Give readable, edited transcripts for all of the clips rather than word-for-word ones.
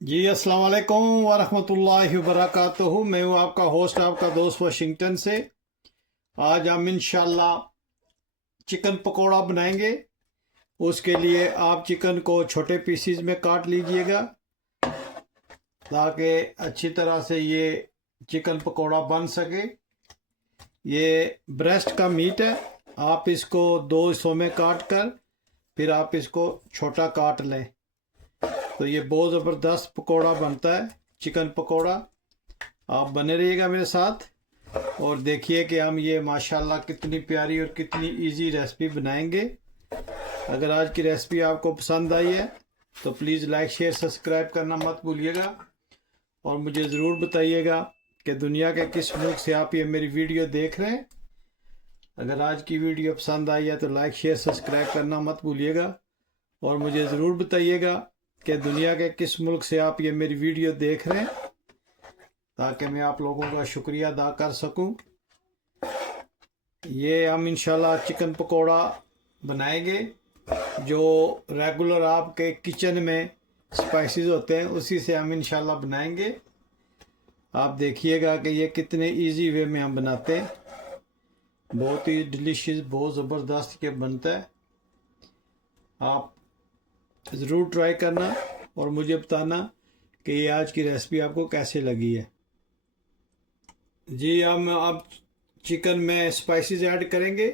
जी अस्सलाम वालेकुम वरहमतुल्लाहि वबरकातुहू। मैं हूँ आपका होस्ट, आपका दोस्त वाशिंगटन से। आज हम इंशाल्लाह चिकन पकोड़ा बनाएंगे। उसके लिए आप चिकन को छोटे पीसीज में काट लीजिएगा ताकि अच्छी तरह से ये चिकन पकोड़ा बन सके। ये ब्रेस्ट का मीट है। आप इसको दो हिस्सों में काट कर फिर आप इसको छोटा काट लें तो ये बहुत ज़बरदस्त पकोड़ा बनता है, चिकन पकोड़ा। आप बने रहिएगा मेरे साथ और देखिए कि हम ये माशाल्लाह कितनी प्यारी और कितनी इजी रेसिपी बनाएंगे। अगर आज की रेसिपी आपको पसंद आई है तो प्लीज़ लाइक शेयर सब्सक्राइब करना मत भूलिएगा और मुझे ज़रूर बताइएगा कि दुनिया के किस मुल्क से आप ये मेरी वीडियो देख रहे हैं। अगर आज की वीडियो पसंद आई है तो लाइक शेयर सब्सक्राइब करना मत भूलिएगा और मुझे ज़रूर बताइएगा कि दुनिया के किस मुल्क से आप ये मेरी वीडियो देख रहे हैं ताकि मैं आप लोगों का शुक्रिया अदा कर सकूं। ये हम इंशाल्लाह चिकन पकोड़ा बनाएंगे जो रेगुलर आपके किचन में स्पाइसेस होते हैं उसी से हम इंशाल्लाह बनाएंगे। आप देखिएगा कि ये कितने इजी वे में हम बनाते हैं। बहुत ही डिलीशियस, बहुत ज़बरदस्त ये बनता है। आप ज़रूर ट्राई करना और मुझे बताना कि ये आज की रेसिपी आपको कैसे लगी है। जी हम अब चिकन में स्पाइसेस ऐड करेंगे।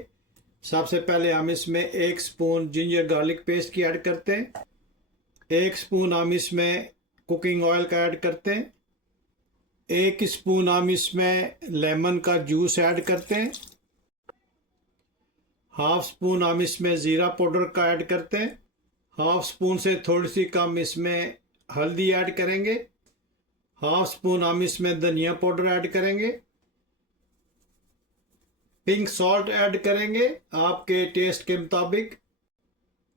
सबसे पहले हम इसमें 1 स्पून जिंजर गार्लिक पेस्ट की ऐड करते हैं। 1 स्पून हम इसमें कुकिंग ऑयल का ऐड करते हैं। 1 स्पून हम इसमें लेमन का जूस ऐड करते हैं। हाफ स्पून हम इसमें ज़ीरा पाउडर का ऐड करते हैं। हाफ स्पून से थोड़ी सी कम इसमें हल्दी ऐड करेंगे। हाफ स्पून हम इसमें धनिया पाउडर ऐड करेंगे। पिंक सॉल्ट ऐड करेंगे आपके टेस्ट के मुताबिक।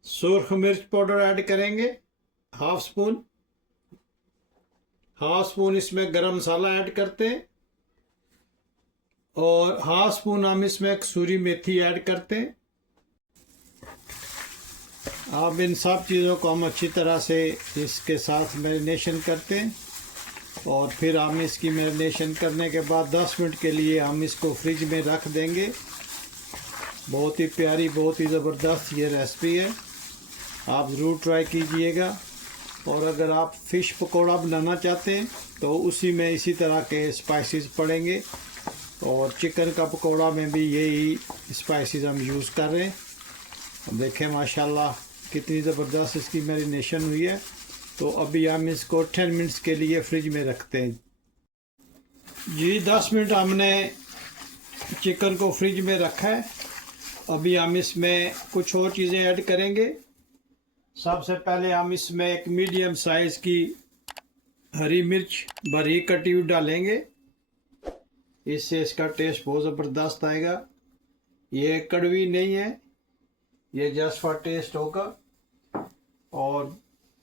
सुर्ख मिर्च पाउडर ऐड करेंगे हाफ स्पून। हाफ स्पून इसमें गरम मसाला ऐड करते हैं और हाफ स्पून हम इसमें कसूरी मेथी ऐड करते हैं। अब इन सब चीज़ों को हम अच्छी तरह से इसके साथ मैरिनेशन करते हैं और फिर हम इसकी मैरिनेशन करने के बाद 10 मिनट के लिए हम इसको फ्रिज में रख देंगे। बहुत ही प्यारी, बहुत ही ज़बरदस्त ये रेसिपी है। आप ज़रूर ट्राई कीजिएगा और अगर आप फ़िश पकोड़ा बनाना चाहते हैं तो उसी में इसी तरह के स्पाइसेस पड़ेंगे और चिकन का पकोड़ा में भी यही स्पाइसेस हम यूज़ कर रहे हैं। देखें माशाल्लाह कितनी ज़बरदस्त इसकी मैरिनेशन हुई है। तो अभी हम इसको 10 मिनट्स के लिए फ्रिज में रखते हैं। जी 10 मिनट हमने चिकन को फ्रिज में रखा है। अभी हम इसमें कुछ और चीज़ें ऐड करेंगे। सबसे पहले हम इसमें एक मीडियम साइज़ की हरी मिर्च बारीक कटी हुई डालेंगे। इससे इसका टेस्ट बहुत ज़बरदस्त आएगा। ये कड़वी नहीं है, ये जस्ट फॉर टेस्ट होगा। और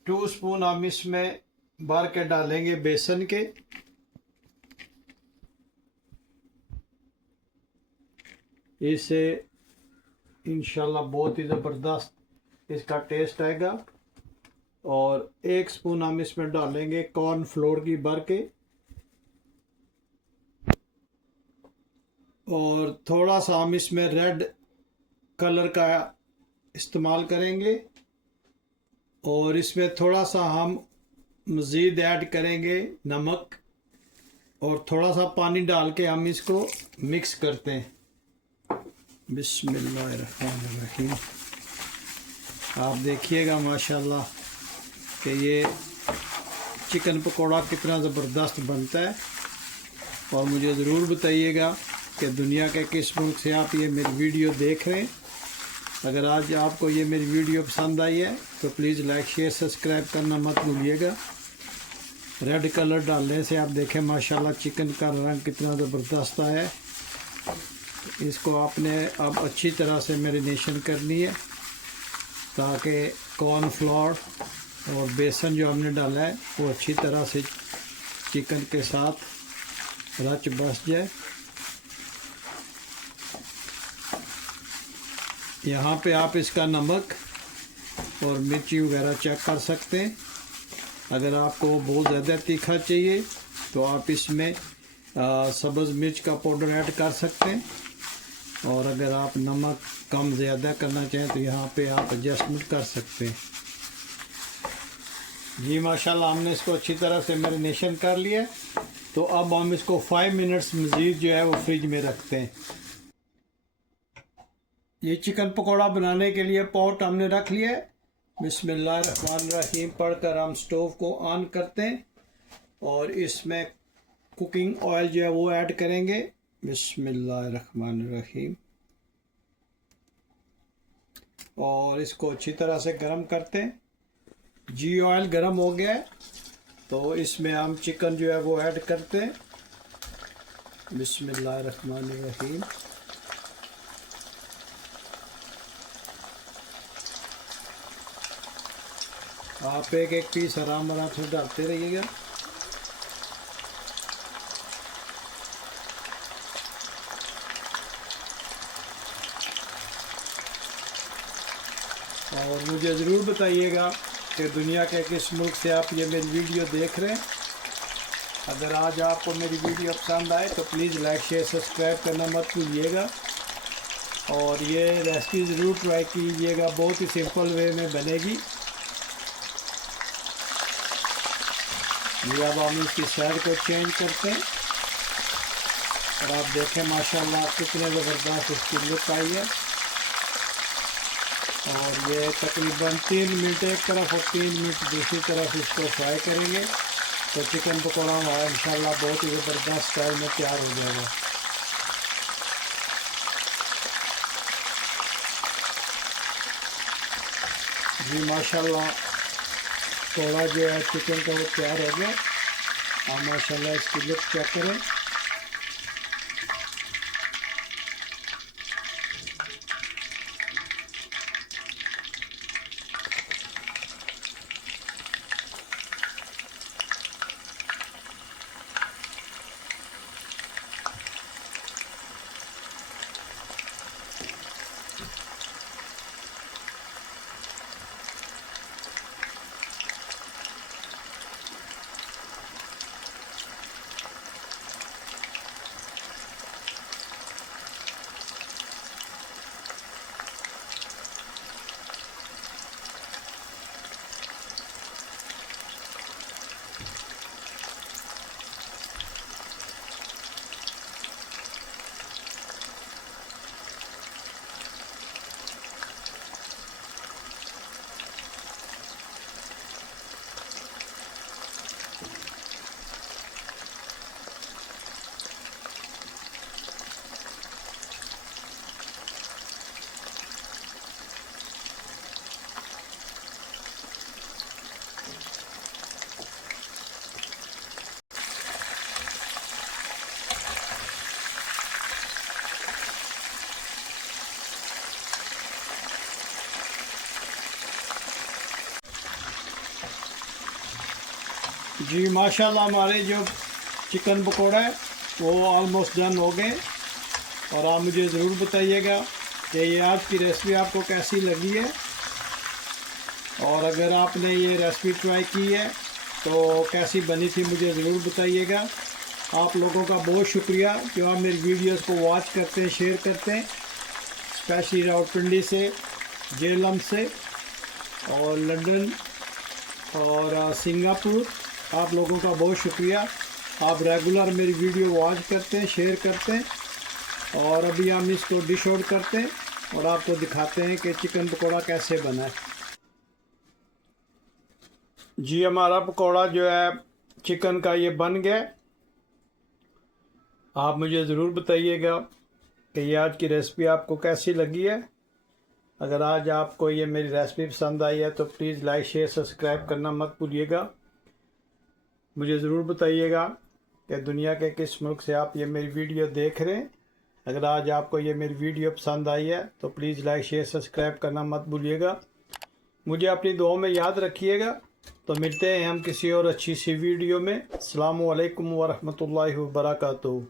2 स्पून हम इसमें भर के डालेंगे बेसन के। इससे इंशाल्लाह बहुत ही ज़बरदस्त इसका टेस्ट आएगा। और 1 स्पून हम इसमें डालेंगे कॉर्न फ्लोर की भर के और थोड़ा सा हम इसमें रेड कलर का इस्तेमाल करेंगे और इसमें थोड़ा सा हम मज़ीद ऐड करेंगे नमक और थोड़ा सा पानी डाल के हम इसको मिक्स करते हैं। बिस्मिल्लाहिर्रहमानिर्रहीम। आप देखिएगा माशाल्लाह कि ये चिकन पकोड़ा कितना ज़बरदस्त बनता है और मुझे ज़रूर बताइएगा कि दुनिया के किस मुल्क से आप ये मेरी वीडियो देख रहे हैं। अगर आज आपको ये मेरी वीडियो पसंद आई है तो प्लीज़ लाइक शेयर सब्सक्राइब करना मत भूलिएगा। रेड कलर डालने से आप देखें माशाल्लाह चिकन का रंग कितना ज़बरदस्त आया है। इसको आपने अब अच्छी तरह से मैरिनेशन करनी है ताकि कॉर्न फ्लोर और बेसन जो हमने डाला है वो अच्छी तरह से चिकन के साथ रच बस जाए। यहाँ पे आप इसका नमक और मिर्ची वगैरह चेक कर सकते हैं। अगर आपको बहुत ज़्यादा तीखा चाहिए तो आप इसमें सब्ज़ मिर्च का पाउडर ऐड कर सकते हैं, और अगर आप नमक कम ज़्यादा करना चाहें तो यहाँ पे आप एडजस्टमेंट कर सकते हैं। जी माशाल्लाह, हमने इसको अच्छी तरह से मैरिनेशन कर लिया है। तो अब हम इसको 5 मिनट्स मज़ीद जो है वो फ्रिज में रखते हैं। ये चिकन पकौड़ा बनाने के लिए पॉट हमने रख लिया है। बिस्मिल्लाहिर्रहमानिर्रहीम पढ़कर हम स्टोव को ऑन करते हैं और इसमें कुकिंग ऑयल जो है वो ऐड करेंगे। बिस्मिल्लाहिर्रहमानिर्रहीम, और इसको अच्छी तरह से गर्म करते हैं। जी ऑयल गर्म हो गया है तो इसमें हम चिकन जो है वो ऐड करते हैं। बिस्मिल्लाहिर्रहमानिर्रहीम, आप एक एक पीस आराम आराम से डालते रहिएगा। और मुझे ज़रूर बताइएगा कि दुनिया के किस मुल्क से आप ये मेरी वीडियो देख रहे हैं। अगर आज आपको मेरी वीडियो पसंद आए तो प्लीज़ लाइक शेयर सब्सक्राइब करना मत भूलिएगा, और ये रेसिपी ज़रूर ट्राई कीजिएगा, बहुत ही सिंपल वे में बनेगी। ये अब हम इसकी साइड को चेंज करते हैं और आप देखें माशाल्लाह कितने ज़बरदस्त इसकी लुक आई है। और ये तकरीबन 3 मिनट एक तरफ और 3 मिनट दूसरी तरफ इसको फ्राई करेंगे तो चिकन पकौड़ा हमारा इंशाल्लाह बहुत ही ज़बरदस्त स्टाइल में तैयार हो जाएगा। जी माशाल्लाह, पकौड़ा जो है चिकन का वो तैयार हो गया। आप माशाल्लाह इसकी लुक चेक करें। जी माशाल्लाह, हमारे जो चिकन पकौड़ा है वो ऑलमोस्ट डन हो गए। और आप मुझे ज़रूर बताइएगा कि ये आज की रेसिपी आपको कैसी लगी है, और अगर आपने ये रेसिपी ट्राई की है तो कैसी बनी थी मुझे ज़रूर बताइएगा। आप लोगों का बहुत शुक्रिया जो आप मेरी वीडियोस को वॉच करते हैं, शेयर करते हैं, स्पेशली रावलपिंडी से, जेलम से और लंदन और सिंगापुर। आप लोगों का बहुत शुक्रिया, आप रेगुलर मेरी वीडियो वॉच करते हैं, शेयर करते हैं। और अभी हम इसको डिश आउट करते हैं और आपको दिखाते हैं कि चिकन पकौड़ा कैसे बना है। जी हमारा पकौड़ा जो है चिकन का ये बन गया। आप मुझे ज़रूर बताइएगा कि ये आज की रेसिपी आपको कैसी लगी है। अगर आज आपको ये मेरी रेसिपी पसंद आई है तो प्लीज़ लाइक शेयर सब्सक्राइब करना मत भूलिएगा। मुझे ज़रूर बताइएगा कि दुनिया के किस मुल्क से आप ये मेरी वीडियो देख रहे हैं। अगर आज आपको ये मेरी वीडियो पसंद आई है तो प्लीज़ लाइक शेयर सब्सक्राइब करना मत भूलिएगा। मुझे अपनी दुआओं में याद रखिएगा। तो मिलते हैं हम किसी और अच्छी सी वीडियो में। अस्सलामु अलैकुम वरहमतुल्लाहि वबरकातुहू।